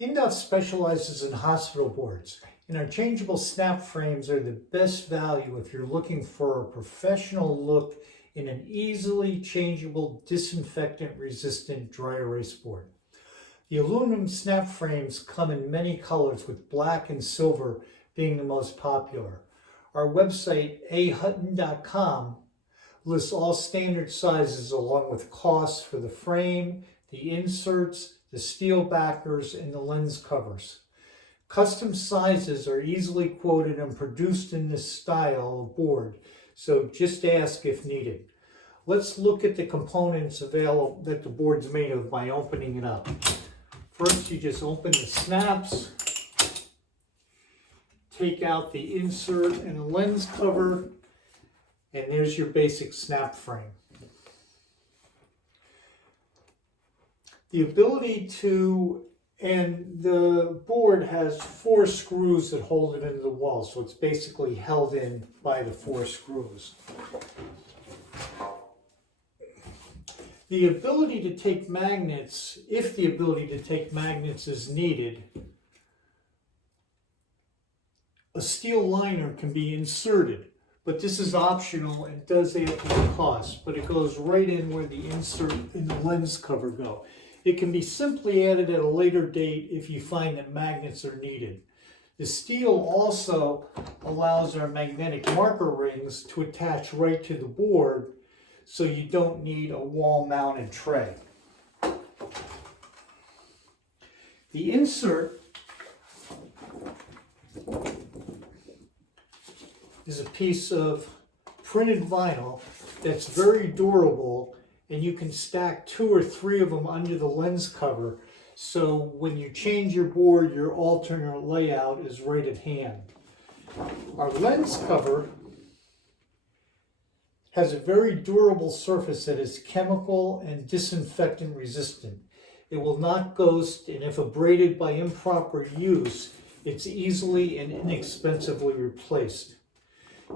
Induff specializes in hospital boards, and our changeable snap frames are the best value if you're looking for a professional look in an easily changeable, disinfectant-resistant dry erase board. The aluminum snap frames come in many colors, with black and silver being the most popular. Our website, ahutton.com, lists all standard sizes along with costs for the frame, the inserts, the steel backers, and the lens covers. Custom sizes are easily quoted and produced in this style of board, so just ask if needed. Let's look at the components available that the board's made of by opening it up. First, you just open the snaps, take out the insert and the lens cover, and there's your basic snap frame. The board has 4 screws that hold it into the wall, so it's basically held in by the 4 screws. The ability to take magnets, if the ability to take magnets is needed, a steel liner can be inserted, but this is optional and does add to the cost, but it goes right in where the insert and the lens cover go. It can be simply added at a later date if you find that magnets are needed. The steel also allows our magnetic marker rings to attach right to the board, so you don't need a wall-mounted tray. The insert is a piece of printed vinyl that's very durable, and you can stack 2 or 3 of them under the lens cover, so when you change your board, your alternate layout is right at hand. Our lens cover has a very durable surface that is chemical and disinfectant resistant. It will not ghost, and if abraded by improper use, it's easily and inexpensively replaced.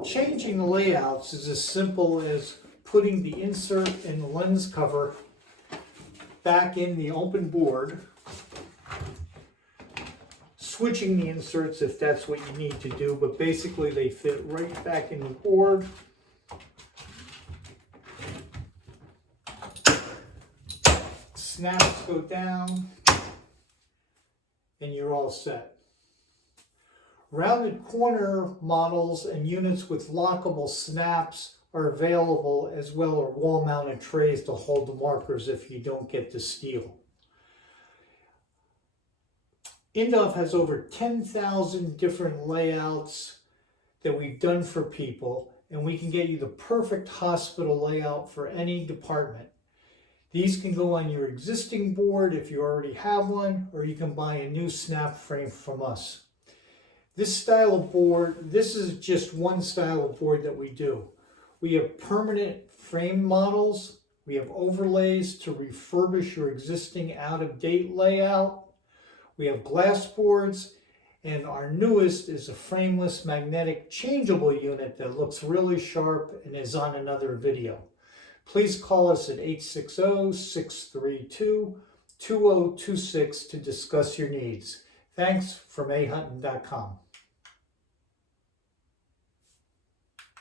Changing the layouts is as simple as putting the insert and the lens cover back in the open board, switching the inserts if that's what you need to do, but basically they fit right back in the board. Snaps go down, and you're all set. Rounded corner models and units with lockable snaps are available, as well as wall-mounted trays to hold the markers if you don't get the steel. Induff has over 10,000 different layouts that we've done for people, and we can get you the perfect hospital layout for any department. These can go on your existing board if you already have one, or you can buy a new snap frame from us. This style of board, this is just one style of board that we do. We have permanent frame models, we have overlays to refurbish your existing out-of-date layout, we have glass boards, and our newest is a frameless magnetic changeable unit that looks really sharp and is on another video. Please call us at 860-632-2026 to discuss your needs. Thanks from ahutton.com.